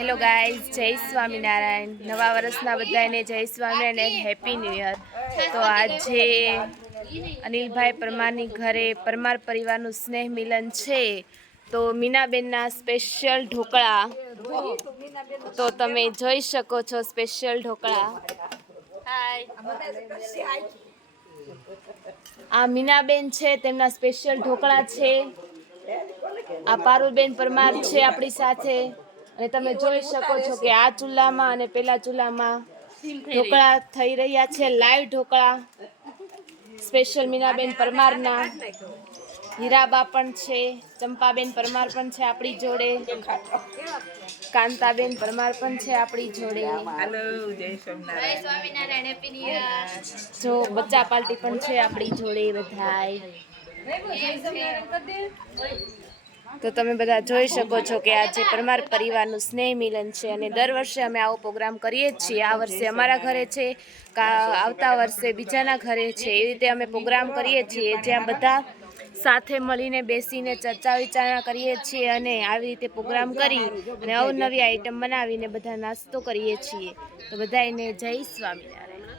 Hello guys, જય સ્વામિનારાયણ. નવા વર્ષના બધાને જય સ્વામિનારાયણ, હેપી ન્યૂ યર. તો આજે અનિલભાઈ પરમારની ઘરે પરમાર પરિવારનું સ્નેહ મિલન છે. તો મીનાબેનના સ્પેશિયલ ઢોકળા તો તમે જોઈ શકો છો. સ્પેશિયલ ઢોકળા. આ મીનાબેન છે, તેમના સ્પેશિયલ ઢોકળા છે. આ પારુલબેન પરમાર છે આપણી સાથે. અને તમે જોઈ શકો છો કે આ ચૂલામાં અને પેલા ચૂલામાં ઢોકળા થઈ રહ્યા છે. લાઈવ ઢોકળા સ્પેશિયલ મીનાબેન પરમારના. હીરાબા પણ છે, ચંપાબેન પરમાર પણ છે આપણી જોડે, કાંતાબેન પરમાર પણ છે આપણી જોડે. જો બચ્ચા પાર્ટી પણ છે આપણી જોડે બધાય. તો તમે બધા જોઈ શકો છો કે આજે પરમાર પરિવારનું સ્નેહ મિલન છે. અને દર વર્ષે અમે આવો પ્રોગ્રામ કરીએ જ છીએ. આ વર્ષે અમારા ઘરે છે, આવતા વર્ષે બીજાના ઘરે છે. એ રીતે અમે પ્રોગ્રામ કરીએ છીએ જ્યાં બધા સાથે મળીને બેસીને ચર્ચા વિચારણા કરીએ છીએ અને આવી રીતે પ્રોગ્રામ કરી અને અવનવી આઈટમ બનાવીને બધા નાસ્તો કરીએ છીએ. તો બધાને જય સ્વામિનારાયણ.